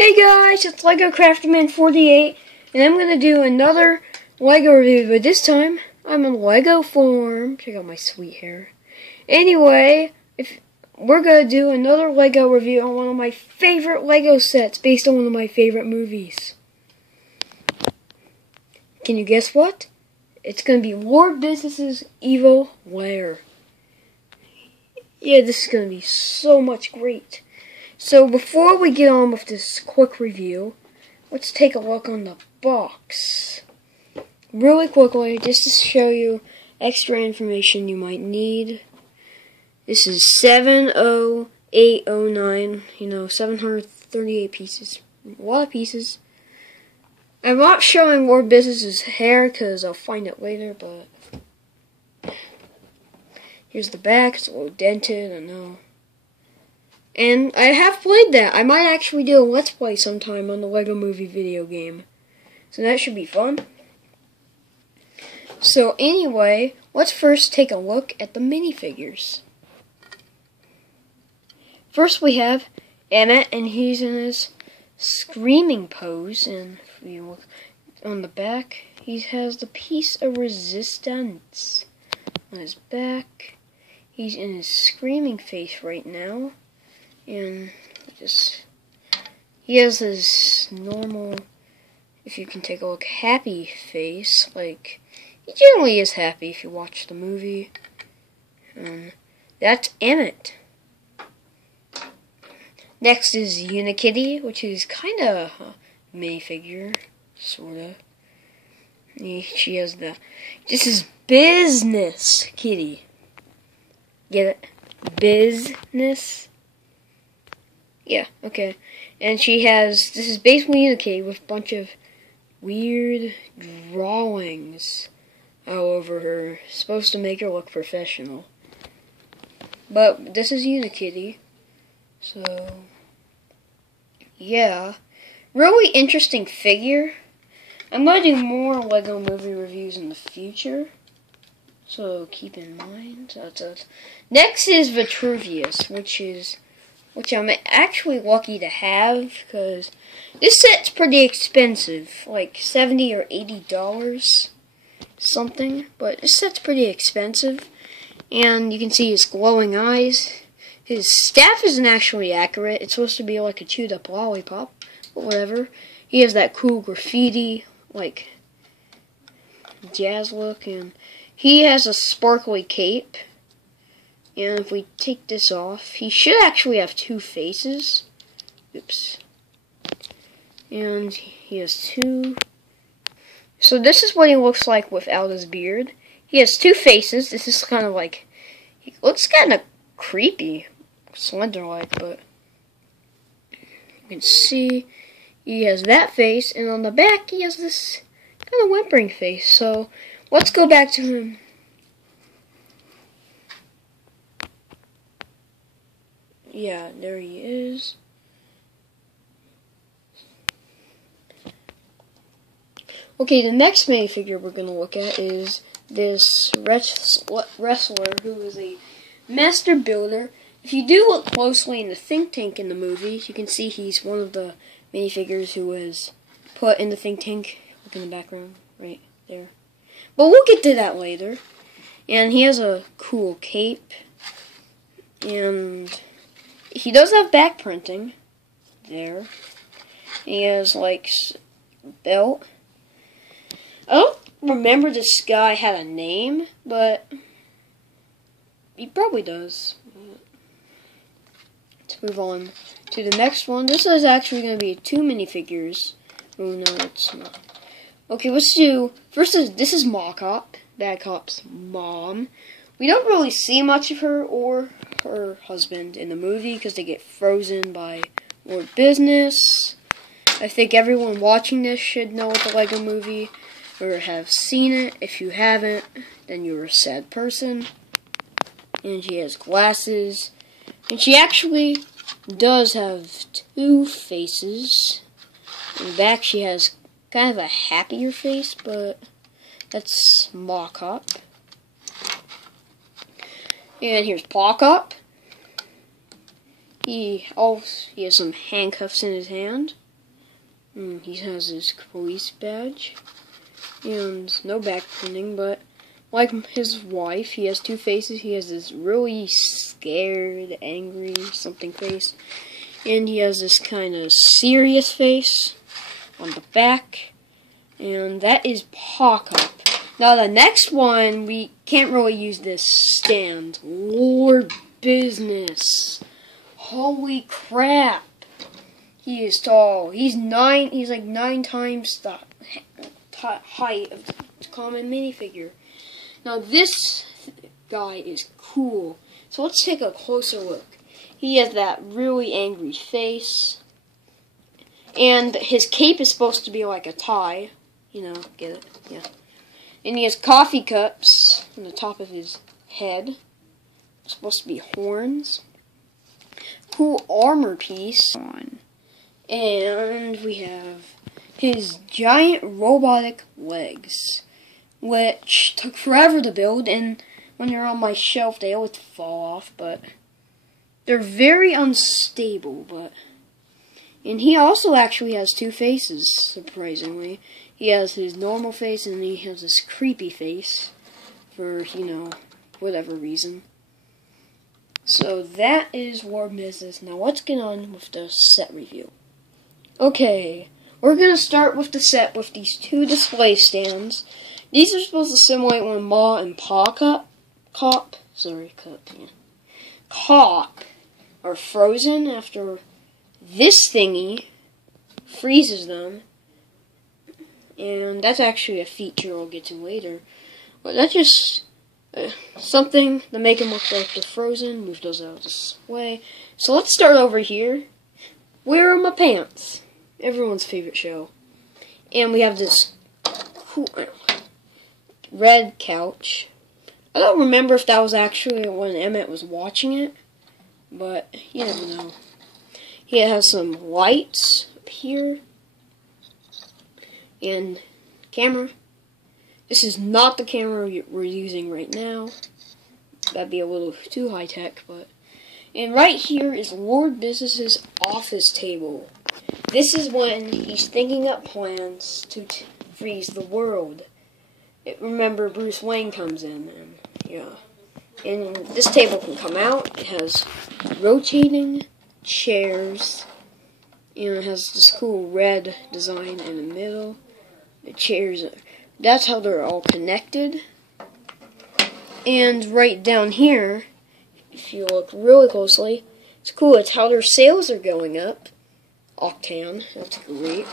Hey guys, it's Lego Crafterman 48, and I'm going to do another Lego review, but this time I'm on Lego form. Check out my sweet hair. Anyway, we're going to do another Lego review on one of my favorite Lego sets based on one of my favorite movies. Can you guess what? It's going to be Lord Business's Evil Lair. Yeah, this is going to be so much great. So before we get on with this quick review, let's take a look on the box. Really quickly, just to show you extra information you might need. This is 70809, 738 pieces. A lot of pieces. I'm not showing Lord Business's hair because I'll find it later, but here's the back. It's a little dented, I know. And I have played that. I might actually do a Let's Play sometime on the Lego Movie video game. So that should be fun. So anyway, let's first take a look at the minifigures. First we have Emmett, and he's in his screaming pose. And if we look on the back, he has the piece of resistance on his back. He's in his screaming face right now. And he has his normal, if you can take a look, happy face. Like, he generally is happy if you watch the movie. That's Emmett. Next is Unikitty, which is kind of a minifigure, sort of. She has this is Business Kitty. Get it? Business. Yeah, okay. And she has, this is basically Unikitty with a bunch of weird drawings all over her. Supposed to make her look professional. But this is Unikitty. So, yeah. Really interesting figure. I'm going to do more Lego Movie reviews in the future. So, keep in mind. Next is Vitruvius, which I'm actually lucky to have, because this set's pretty expensive, like $70 or $80 something, but this set's pretty expensive, and you can see his glowing eyes. His staff isn't actually accurate. It's supposed to be like a chewed up lollipop, but whatever. He has that cool graffiti, like, jazz look, and he has a sparkly cape. And if we take this off, he should actually have two faces. Oops. And he has two. So this is what he looks like without his beard. He has two faces. This is kind of like, he looks kind of creepy, slender-like, but you can see he has that face, and on the back he has this kind of whimpering face. So let's go back to him. Yeah, there he is. Okay, the next minifigure we're going to look at is this wrestler who is a master builder. If you do look closely in the think tank in the movie, you can see he's one of the minifigures who was put in the think tank. Look in the background, right there. But we'll get to that later. And he has a cool cape. And he does have back printing there. He has like belt. I don't remember this guy had a name, but he probably does. Let's move on to the next one. This is actually going to be two minifigures. Oh no, it's not. Okay, let's do. First, this is Mall Cop, Bad Cop's mom. We don't really see much of her or her husband in the movie because they get frozen by Lord Business. I think everyone watching this should know the Lego Movie or have seen it. If you haven't, then you're a sad person. And she has glasses. And she actually does have two faces. In the back she has kind of a happier face, but that's Mall Cop. And here's Paw Cop. He has some handcuffs in his hand. He has his police badge and no back printing, but like his wife, he has two faces. He has this really scared, angry, something face, and he has this kind of serious face on the back, and that is Paw Cup. Now the next one, we can't really use this stand. Lord business. Holy crap. He is tall. He's like 9 times the height of the common minifigure. Now this guy is cool. So let's take a closer look. He has that really angry face. And his cape is supposed to be like a tie. You know, get it? Yeah. And he has coffee cups on the top of his head. It's supposed to be horns. Cool armor piece. And we have his giant robotic legs, which took forever to build, and when they're on my shelf they always fall off, but they're very unstable. And he also actually has 2 faces, surprisingly. He has his normal face and he has this creepy face for, you know, whatever reason. So that is War Business. Now let's get on with the set review. Okay, we're going to start with the set with these 2 display stands. These are supposed to simulate when Ma and Pa Cop are frozen after this thingy freezes them. And that's actually a feature I'll get to later. But that's just something to make them look like they're frozen. Move those out of the way. So let's start over here. Where are my pants? Everyone's favorite show. And we have this cool red couch. I don't remember if that was actually when Emmett was watching it, but you never know. He has some lights up here. And camera. This is not the camera we're using right now. That'd be a little too high tech, but. And right here is Lord Business's office table. This is when he's thinking up plans to freeze the world. Remember, Bruce Wayne comes in, and yeah. And this table can come out. It has rotating chairs, and it has this cool red design in the middle. The chairs, that's how they're all connected. And right down here, if you look really closely, it's cool. It's how their sales are going up. Octane, that's great.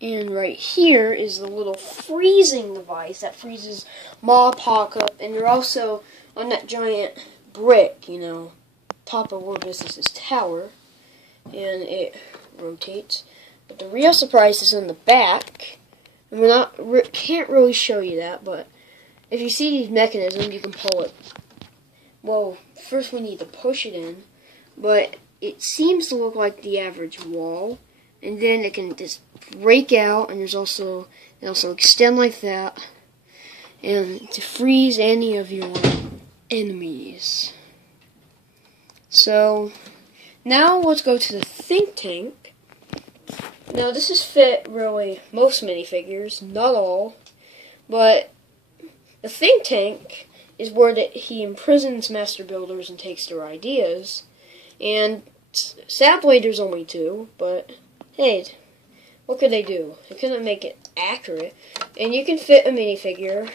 And right here is the little freezing device that freezes Ma, Pa Cup, and you're also on that giant brick, you know, top of War Business's tower, and it rotates. But the real surprise is in the back, and can't really show you that, but if you see these mechanisms, you can pull it. Well, first we need to push it in, but it seems to look like the average wall, and then it can just break out, and it also extend like that, and to freeze any of your enemies. So now let's go to the think tank. Now this is fit really most minifigures, not all, but the think tank is where he imprisons master builders and takes their ideas, and sadly there's only 2, but hey, what could they do? They couldn't make it accurate. And you can fit a minifigure,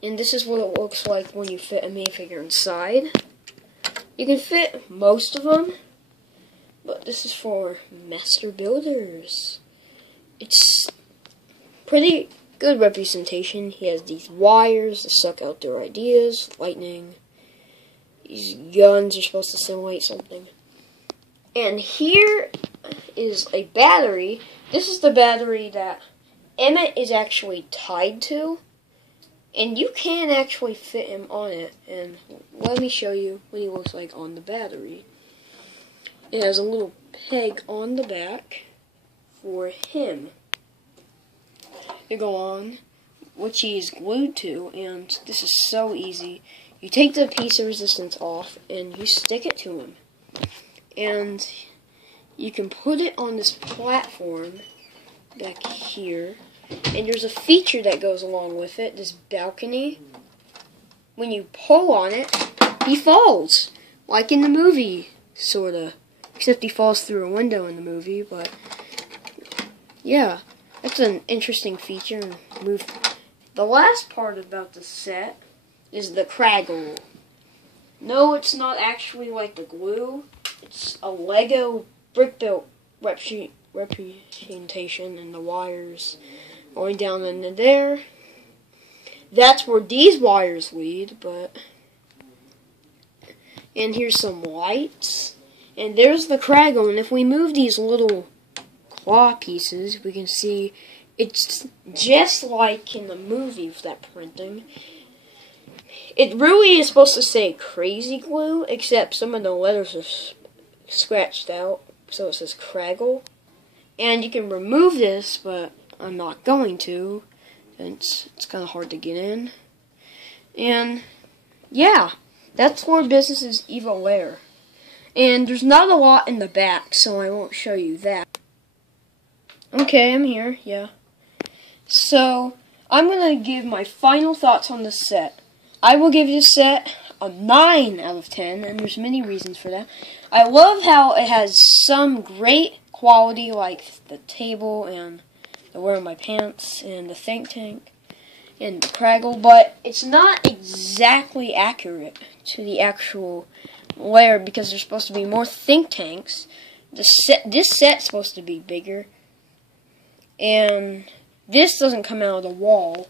and this is what it looks like when you fit a minifigure inside. You can fit most of them, but this is for master builders. It's pretty good representation. He has these wires to suck out their ideas, lightning. These guns are supposed to simulate something. And here is a battery. This is the battery that Emmett is actually tied to. And you can actually fit him on it. And let me show you what he looks like on the battery. It has a little peg on the back for him to go on, which he is glued to. And this is so easy. You take the piece of resistance off and you stick it to him. And you can put it on this platform back here, and there's a feature that goes along with it, this balcony. When you pull on it, he falls, like in the movie, sorta. Except he falls through a window in the movie, but yeah, that's an interesting feature. The last part about the set is the craggle. No, it's not actually like the glue. It's a Lego brick built representation, and the wires going down into there. That's where these wires lead, and here's some lights. And there's the craggle, and if we move these little claw pieces, we can see it's just like in the movie with that printing. It really is supposed to say crazy glue, except some of the letters are scratched out, so it says craggle. And you can remove this, but I'm not going to. It's kind of hard to get in. And yeah, that's for Business's Evil Lair. And there's not a lot in the back, so I won't show you that. Okay, I'm here, yeah. So, I'm going to give my final thoughts on this set. I will give this set a 9 out of 10, and there's many reasons for that. I love how it has some great quality, like the table, and the wear of my pants, and the think tank, and the craggle, but it's not exactly accurate to the actual Lair, because there's supposed to be more think tanks. This set's supposed to be bigger, and this doesn't come out of the wall.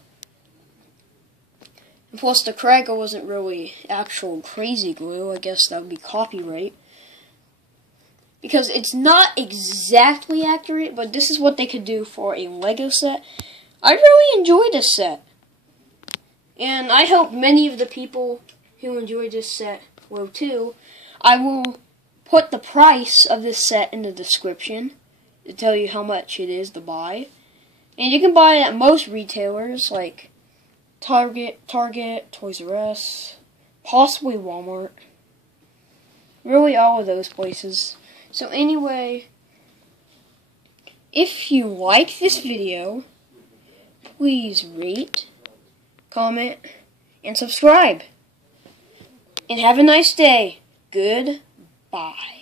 And plus, the craggle wasn't really actual crazy glue. I guess that would be copyright, because it's not exactly accurate, but this is what they could do for a Lego set. I really enjoyed this set, and I hope many of the people who enjoyed this set will too. I will put the price of this set in the description to tell you how much it is to buy. And you can buy it at most retailers like Target, Toys R Us, possibly Walmart. Really all of those places. So anyway, if you like this video, please rate, comment, and subscribe. And have a nice day. Goodbye.